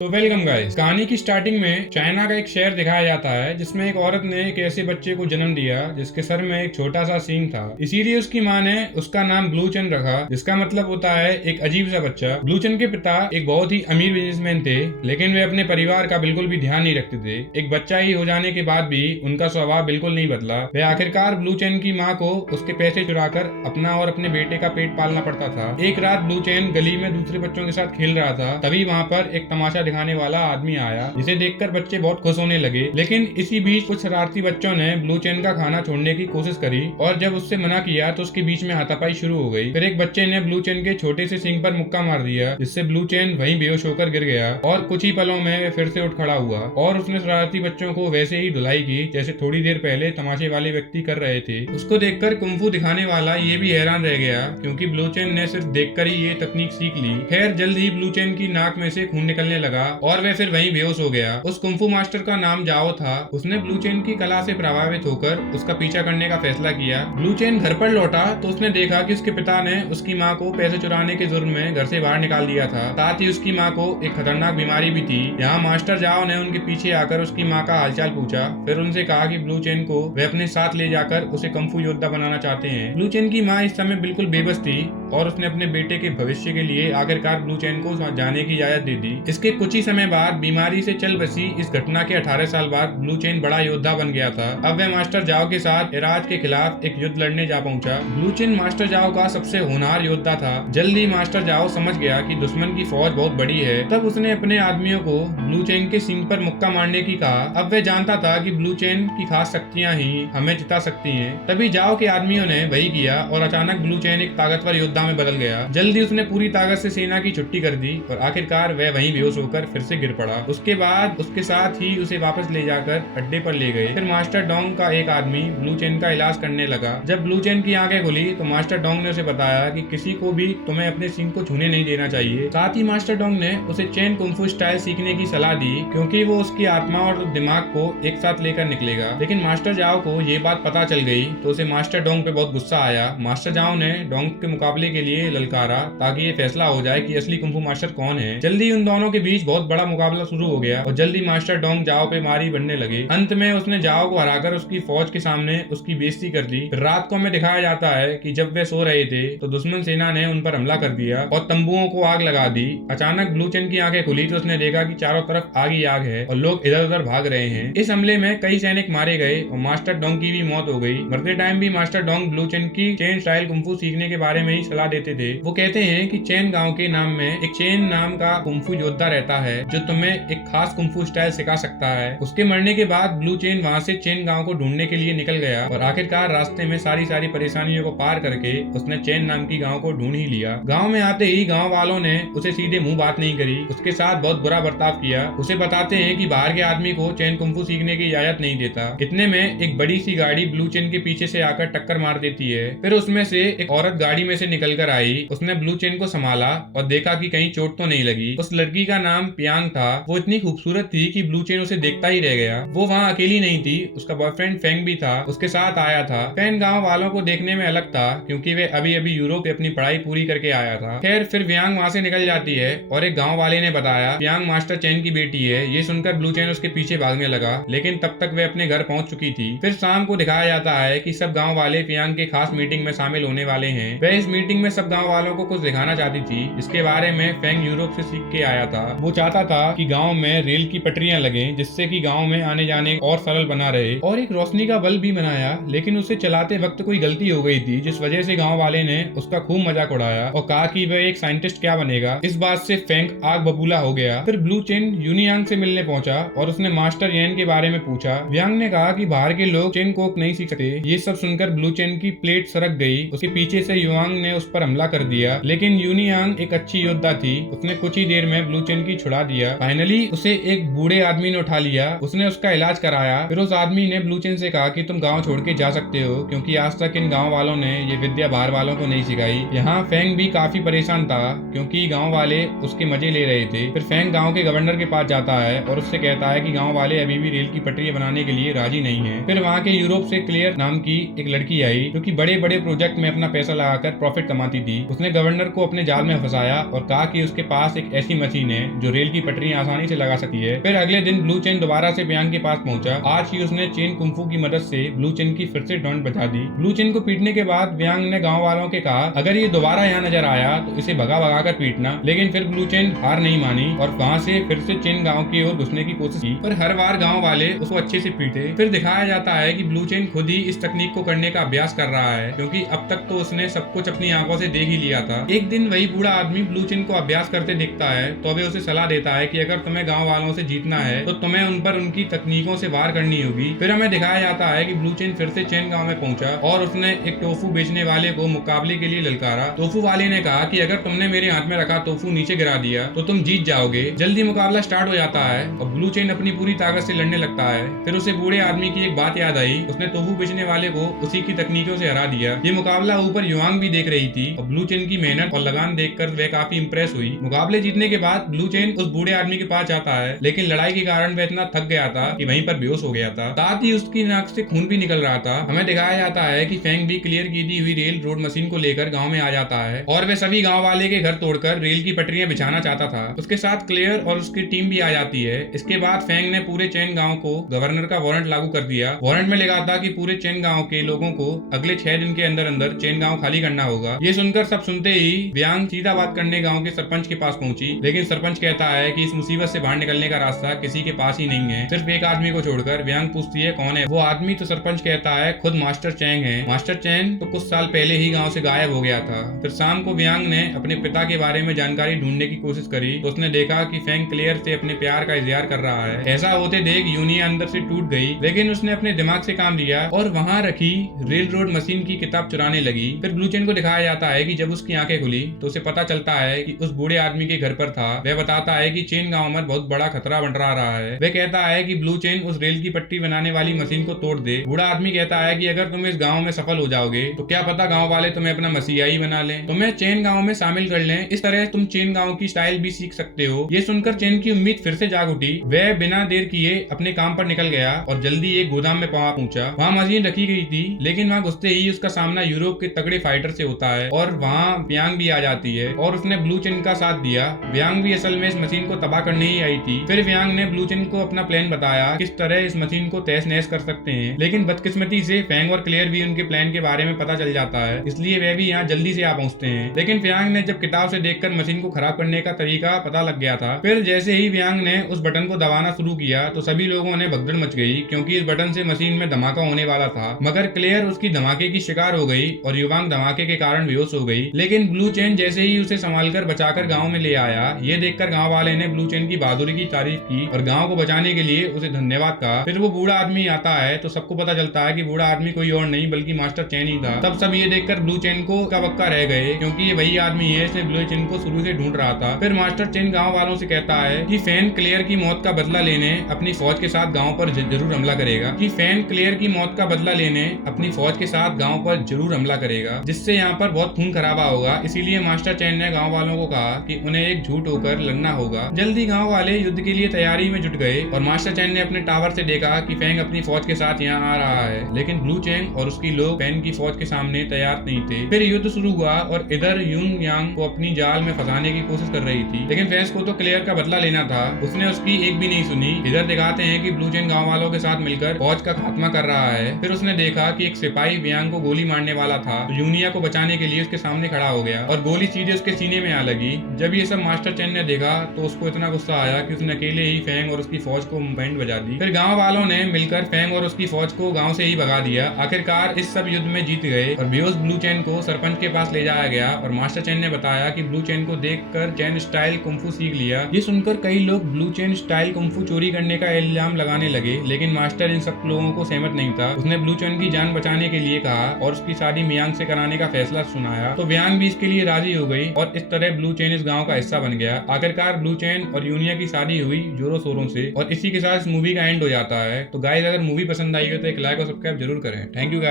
तो welcome guys. कहानी की स्टार्टिंग में चाइना का एक शहर दिखाया जाता है जिसमें एक औरत ने एक ऐसे बच्चे को जन्म दिया जिसके सर में एक छोटा सा सींग था। इसीलिए उसकी माँ ने उसका नाम ब्लूचन रखा, जिसका मतलब होता है एक अजीब सा बच्चा। ब्लूचन के पिता एक बहुत ही अमीर बिजनेसमैन थे, लेकिन वे अपने परिवार का बिल्कुल भी ध्यान नहीं रखते थे। एक बच्चा ही हो जाने के बाद भी उनका स्वभाव बिल्कुल नहीं बदला। वे आखिरकार ब्लूचन की माँ को उसके पैसे चुराकर अपना और अपने बेटे का पेट पालना पड़ता था। एक रात ब्लूचन गली में दूसरे बच्चों के साथ खेल रहा था, तभी वहाँ पर एक तमाशा दिखाने वाला आदमी आया, जिसे देखकर बच्चे बहुत खुश होने लगे। लेकिन इसी बीच कुछ शरारती बच्चों ने ब्लूचेन का खाना छोड़ने की कोशिश करी और जब उससे मना किया तो उसके बीच में हाथापाई शुरू हो गई। फिर एक बच्चे ने ब्लूचेन के छोटे से सिंग पर मुक्का मार दिया, जिससे ब्लूचेन वहीं बेहोश होकर गिर गया और कुछ ही पलों में वह फिर से उठ खड़ा हुआ और उसने शरारती बच्चों को वैसे ही धुलाई की जैसे थोड़ी देर पहले तमाशे वाले व्यक्ति कर रहे थे। उसको देखकर कुंफू दिखाने वाला ये भी हैरान रह गया, क्योंकि ब्लूचेन ने सिर्फ देखकर ही ये तकनीक सीख ली। खैर जल्द ही ब्लूचेन की नाक में से खून निकलने लगा और वह फिर वहीं बेहोश हो गया। उस कुंफू मास्टर का नाम जाओ था। उसने ब्लूचेन की कला से प्रभावित होकर उसका पीछा करने का फैसला किया। ब्लूचेन घर पर लौटा तो उसने देखा कि उसके पिता ने उसकी माँ को पैसे चुराने के जुर्म में घर से बाहर निकाल दिया था। साथ ही उसकी माँ को एक खतरनाक बीमारी भी थी। यहाँ मास्टर जाओ ने उनके पीछे आकर उसकी माँ का हालचाल पूछा, फिर उनसे कहा कि ब्लूचेन को वे अपने साथ ले जाकर उसे कुंफू योद्धा बनाना चाहते हैं। ब्लूचेन की माँ इस समय बिल्कुल बेबस थी और उसने अपने बेटे के भविष्य के लिए आखिरकार ब्लूचेन को जाने की इजाजत दे दी। इसके कुछ ही समय बाद बीमारी से चल बसी इस घटना के 18 साल बाद ब्लूचेन बड़ा योद्धा बन गया था। अब वह मास्टर जाओ के साथ इराज के खिलाफ एक युद्ध लड़ने जा पहुंचा। ब्लूचेन मास्टर जाओ का सबसे होनहार योद्धा था। जल्द ही मास्टर जाओ समझ गया कि दुश्मन की फौज बहुत बड़ी है। तब उसने अपने आदमियों को ब्लूचेन के सींग पर मुक्का मारने की कहा। अब वह जानता था कि ब्लूचेन की खास शक्तियां ही हमें जिता सकती हैं। तभी जाओ के आदमियों ने वही किया और अचानक ब्लूचेन एक ताकतवर योद्धा में बदल गया। जल्दी उसने पूरी ताकत से सेना की छुट्टी कर दी और आखिरकार वह वहीं बेहोश होकर फिर से गिर पड़ा। उसके बाद उसके साथ ही उसे वापस ले जाकर अड्डे पर ले गए। फिर मास्टर डोंग का एक आदमी ब्लूचेन का इलाज करने लगा। जब ब्लूचेन की आंखें खुली तो मास्टर डोंग ने उसे बताया कि किसी को भी तुम्हें अपने सिंग को छूने नहीं देना चाहिए। साथ ही मास्टर डोंग ने उसे चेन कुंफू स्टाइल सीखने की सलाह दी, क्योंकि वो उसकी आत्मा और दिमाग को एक साथ लेकर निकलेगा। लेकिन मास्टर जाओ को ये बात पता चल गई तो उसे मास्टर डोंग पे बहुत गुस्सा आया। मास्टर जाओ ने डोंग के मुकाबले के लिए ललकारा ताकि ये फैसला हो जाए कि असली कुंफू मास्टर कौन है। जल्दी उन दोनों के बीच बहुत बड़ा मुकाबला शुरू हो गया और जल्दी मास्टर डोंग जाओ पे मारी बनने लगे। अंत में उसने जाओ को हराकर उसकी फौज के सामने उसकी बेइज्जती कर दी। रात को हमें दिखाया जाता है कि जब वे सो रहे थे तो दुश्मन सेना ने उन पर हमला कर दिया और तंबुओं को आग लगा दी। अचानक ब्लूचेन की आंखें खुली तो उसने देखा कि चारों तरफ आग ही आग है और लोग इधर उधर भाग रहे हैं। इस हमले में कई सैनिक मारे गए और मास्टर डोंग की भी मौत हो गई। मरते टाइम भी मास्टर डोंग ब्लूचेन की चेन स्टाइल कुंफू सीखने के बारे में ही सलाह देते थे। वो कहते हैं कि चेन गांव के नाम में एक चेन नाम का कुंफू योद्धा रहता है जो तुम्हें एक खास कुंफू स्टाइल सिखा सकता है। उसके मरने के बाद ब्लूचेन वहाँ से चेन गांव को ढूंढने के लिए निकल गया और आखिरकार रास्ते में सारी परेशानियों को पार करके उसने चेन नाम की गांव को ढूंढ ही लिया। गांव में आते ही गांव वालों ने उसे सीधे मुंह बात नहीं करी, उसके साथ बहुत बुरा बर्ताव किया। उसे बताते हैं कि बाहर के आदमी को चेन कुंफू सीखने की इजाजत नहीं देता। इतने में एक बड़ी सी गाड़ी ब्लूचेन के पीछे से आकर टक्कर मार देती है। फिर उसमें से एक औरत गाड़ी में से निकल कर आई। उसने ब्लूचेन को संभाला और देखा कि कहीं चोट तो नहीं लगी। उस लड़की का नाम पियांग था। वो इतनी खूबसूरत थी कि ब्लूचेन उसे देखता ही रह गया। वो वहाँ अकेली नहीं थी, उसका बॉयफ्रेंड फेंग भी था, उसके साथ आया था। फेंग गांव वालों को देखने में अलग था क्योंकि वे अभी अभी यूरोप से अपनी पढ़ाई पूरी करके आया था। खैर फिर व्यांग वहाँ से निकल जाती है और एक गाँव वाले ने बताया पियांग मास्टर चेन की बेटी है। ये सुनकर ब्लूचेन उसके पीछे भागने लगा, लेकिन तब तक वे अपने घर पहुंच चुकी थी। फिर शाम को दिखाया जाता है कि सब गाँव वाले पियांग के खास मीटिंग में शामिल होने वाले हैं। वह इस मीटिंग में सब गाँव वालों को कुछ दिखाना चाहती थी जिसके बारे में फेंग यूरोप से सीख के आया था। वो चाहता था कि गांव में रेल की पटरियां लगें जिससे कि गांव में आने जाने और सरल बना रहे, और एक रोशनी का बल्ब भी बनाया, लेकिन उसे चलाते वक्त कोई गलती हो गई थी जिस वजह से गांव वाले ने उसका खूब मजाक उड़ाया और कहा कि वह एक साइंटिस्ट क्या बनेगा। इस बात से फेंग आग बबूला हो गया। फिर ब्लूचेन यूनियांग से मिलने पहुंचा और उसने मास्टर येन के बारे में पूछा। व्यांग ने कहा कि बाहर के लोग चेन कोक नहीं सीख सकते। ये सब सुनकर ब्लूचेन की प्लेट सरक गई। उसके पीछे से युआंग ने उस पर हमला कर दिया, लेकिन यूनियांग एक अच्छी योद्धा थी। उसने कुछ ही देर में ब्लूचेन की छुड़ा दिया। फाइनली उसे एक बूढ़े आदमी ने उठा लिया। उसने उसका इलाज कराया। फिर उस आदमी ने ब्लूचेन से कहा कि तुम गांव छोड़ के जा सकते हो, क्योंकि आज तक इन गांव वालों ने ये विद्या बाहर वालों को नहीं सिखाई। यहाँ फेंग भी काफी परेशान था क्योंकि गांव वाले उसके मजे ले रहे थे। फिर फेंग गांव के गवर्नर के पास जाता है और उससे कहता है कि गांव वाले अभी भी रेल की पटरी बनाने के लिए राजी नहीं है। फिर वहाँ के यूरोप से क्लियर नाम की एक लड़की आई जो कि बड़े बड़े प्रोजेक्ट में अपना पैसा लगाकर प्रॉफिट कमाती थी, उसने गवर्नर को अपने जाल में फंसाया और कहा कि उसके पास एक ऐसी मशीन है जो रेल की पटरी आसानी से लगा सकती है। फिर अगले दिन ब्लू चेन दोबारा से व्यांग के पास पहुंचा। आज ही उसने चेन कुंफू की मदद से ब्लू चेन की फिर से डंड बचा दी। ब्लू चेन को पीटने के बाद व्यांग ने गाँव वालों के कहा अगर ये दोबारा यहाँ नजर आया तो इसे भगा भगा कर पीटना। लेकिन फिर ब्लू चेन हार नहीं मानी और वहाँ से फिर से चेन गाँव की ओर घुसने की कोशिश की, पर हर बार गाँव वाले उसको अच्छे से पीटे। फिर दिखाया जाता है कि ब्लू चेन खुद ही इस तकनीक को करने का अभ्यास कर रहा है, क्योंकि अब तक तो उसने सब कुछ अपनी आंखों से देख ही लिया था। एक दिन वही बूढ़ा आदमी ब्लू चेन को अभ्यास करते दिखता है तो वे उसे सलाह देता है कि अगर तुम्हें गांव वालों से जीतना है तो तुम्हें उन पर उनकी तकनीकों से वार करनी होगी। फिर हमें दिखाया जाता है कि ब्लू चेन फिर से चेन गांव में पहुंचा और उसने एक टोफू बेचने वाले को मुकाबले के लिए ललकारा। टोफू वाले ने कहा कि अगर तुमने मेरे हाथ में रखा टोफू नीचे गिरा दिया तो तुम जीत जाओगे। जल्दी मुकाबला स्टार्ट हो जाता है और ब्लू चेन अपनी पूरी ताकत से लड़ने लगता है। फिर उसे बूढ़े आदमी की एक बात याद आई, उसने टोफू बेचने वाले को उसी की तकनीकों से हरा दिया। ये मुकाबला ऊपर युवांग भी देख रही थी और ब्लू चेन की मेहनत और लगान देखकर वह काफी इंप्रेस हुई। मुकाबले जीतने के बाद ब्लू चेन उस बूढ़े आदमी के पास जाता है, लेकिन लड़ाई के कारण वह इतना थक गया था कि वहीं पर बेहोश हो गया था। साथ ही उसकी नाक से खून भी निकल रहा था। हमें दिखाया जाता है कि फेंग भी क्लियर की दी हुई रेल रोड मशीन को लेकर गांव में आ जाता है और वह सभी गांव वाले के घर तोड़कर रेल की पटरियां बिछाना चाहता था। उसके साथ क्लियर और उसकी टीम भी आ जाती है। इसके बाद फेंग ने पूरे चेन गांव को गवर्नर का वारंट लागू कर दिया। वारंट में लिखा था कि पूरे चेन गांव के लोगों को अगले 6 दिन के अंदर अंदर चेन गांव खाली करना होगा। ये सुनकर सब सुनते ही व्यांग सीधा बात करने गांव के सरपंच के पास पहुंची, लेकिन सरपंच कहता है कि इस मुसीबत से बाहर निकलने का रास्ता किसी के पास ही नहीं है, सिर्फ एक आदमी को छोड़कर। व्यांग पूछती है कौन है वो आदमी, तो सरपंच कहता है खुद मास्टर चैंग है। मास्टर चैंग तो कुछ साल पहले ही गांव से गायब हो गया था। फिर शाम को व्यांग ने अपने पिता के बारे में जानकारी ढूंढने की कोशिश करी तो उसने देखा कि फेंग क्लियर से अपने प्यार का इजहार कर रहा है। ऐसा होते देख यूनिया अंदर से टूट गई, लेकिन उसने अपने दिमाग से काम लिया और वहाँ रखी रेल रोड मशीन की किताब चुराने लगी। फिर ब्लू चेन को दिखाया जाता है कि जब उसकी आंखें खुली तो उसे पता चलता है कि उस बूढ़े आदमी के घर पर था। वह बताता है कि चेन गांव में बहुत बड़ा खतरा मंडरा रहा है। वह कहता है कि ब्लू चेन उस रेल की पट्टी बनाने वाली मशीन को तोड़ दे। बूढ़ा आदमी कहता है कि अगर तुम इस गांव में सफल हो जाओगे तो क्या पता गांव वाले तुम्हें अपना मसीहा ही बना लें, तुम्हें चेन गांव में शामिल कर लें। इस तरह तुम चेन गांव की स्टाइल भी सीख सकते हो। ये सुनकर चेन की उम्मीद फिर से जाग उठी। वह बिना देर किए अपने काम पर निकल गया और जल्दी एक गोदाम में पहुंचा। वहाँ मशीन रखी गई थी, लेकिन वहाँ घुसते ही उसका सामना यूरोप के तगड़े फाइटर से होता है और वहाँ व्यांग भी आ जाती है और उसने ब्लू चेन का साथ दिया। व्यांग भी असल में इस मशीन को तबाह करने ही आई थी। फिर व्यांग ने ब्लू चेन को अपना प्लान बताया किस तरह इस मशीन को तहस नहस कर सकते हैं, लेकिन बदकिस्मती से फेंग और क्लियर भी उनके प्लान के बारे में पता चल जाता है, इसलिए वे भी यहाँ जल्दी से आ पहुंचते हैं। लेकिन व्यांग ने जब किताब से देखकर मशीन को खराब करने का तरीका पता लग गया था। फिर जैसे ही व्यांग ने उस बटन को दबाना शुरू किया तो सभी लोगों ने भगदड़ मच गई, क्योंकि इस बटन से मशीन में धमाका होने वाला था। मगर क्लियर उसकी धमाके की शिकार हो गई और युवांग धमाके के कारण बेहोश हो गई। लेकिन ब्लू चेन जैसे ही उसे संभालकर बचाकर गांव में ले आया। ये देखकर गांव वाले ने ब्लू चेन की बहादुरी की तारीफ की और गांव को बचाने के लिए उसे धन्यवाद कहा। फिर वो बूढ़ा आदमी आता है तो सबको पता चलता है कि बूढ़ा आदमी कोई और नहीं बल्कि मास्टर चैन ही था। तब सब ये देखकर ब्लू चेन को बक्का रह गए, क्योंकि ये वही आदमी है जिसने ब्लू चेन को शुरू से ढूंढ रहा था। फिर मास्टर चेन गांव वालों से कहता है कि फैन क्लियर की मौत का बदला लेने अपनी फौज के साथ गांव पर जरूर हमला करेगा, कि फैन क्लियर की मौत का बदला लेने अपनी फौज के साथ गांव पर जरूर हमला करेगा, जिससे यहाँ पर बहुत खून खराबा होगा। इसीलिए मास्टर चैन ने गांव वालों को कहा कि उन्हें एक झूठ होकर लड़ना होगा। जल्दी गांव वाले युद्ध के लिए तैयारी में जुट गए और मास्टर चैन ने अपने टावर से देखा कि फैंग अपनी फौज के साथ यहाँ आ रहा है, लेकिन ब्लू चैन और उसकी लोग फैंग की फौज के सामने तैयार नहीं थे। फिर युद्ध शुरू हुआ और इधर यूंग यांग को अपनी जाल में फंसाने की कोशिश कर रही थी, लेकिन फैंग को तो क्लियर का बदला लेना था, उसने उसकी एक भी नहीं सुनी। इधर दिखाते हैं कि ब्लू चैन गांव वालों के साथ मिलकर फौज का खात्मा कर रहा है। फिर उसने देखा कि एक सिपाही व्यांग को गोली मारने वाला था, तो यूनिया को बचाने के लिए उसके सामने खड़ा हो गया और गोली सीधे उसके सीने में आ लगी। जब ये सब मास्टर चैन ने देखा तो उसको इतना गुस्सा आया कि उसने अकेले ही फैंग और उसकी फौज को बैंड बजा दी। फिर गांव वालों ने मिलकर फैंग और उसकी फौज को गांव से ही भगा दिया। आखिरकार इस सब युद्ध में जीत गए और बेहोश ब्लू चैन को सरपंच के पास ले जाया गया और मास्टर चैन ने बताया कि ब्लू चैन को देखकर चैन स्टाइल कुंफू सीख लिया। ये सुनकर कई लोग ब्लू चैन स्टाइल कुंफू चोरी करने का इल्जाम लगाने लगे, लेकिन मास्टर इन सब लोगों को सहमत नहीं था। उसने ब्लू चैन की जान बचाने के लिए कहा और उसकी शादी मियांग से कराने का फैसला सुनाया, तो मियांग भी इसके लिए राजी हो गई और इस तरह ब्लू चैन इस गांव का हिस्सा बन गया। आखिरकार ब्लू चैन और यूनिया की शादी हुई जोरों शोरों से और इसी के साथ इस मूवी का एंड हो जाता है। तो गाइस, अगर मूवी पसंद आई हो तो एक लाइक और सब्सक्राइब जरूर करें। Thank you guys.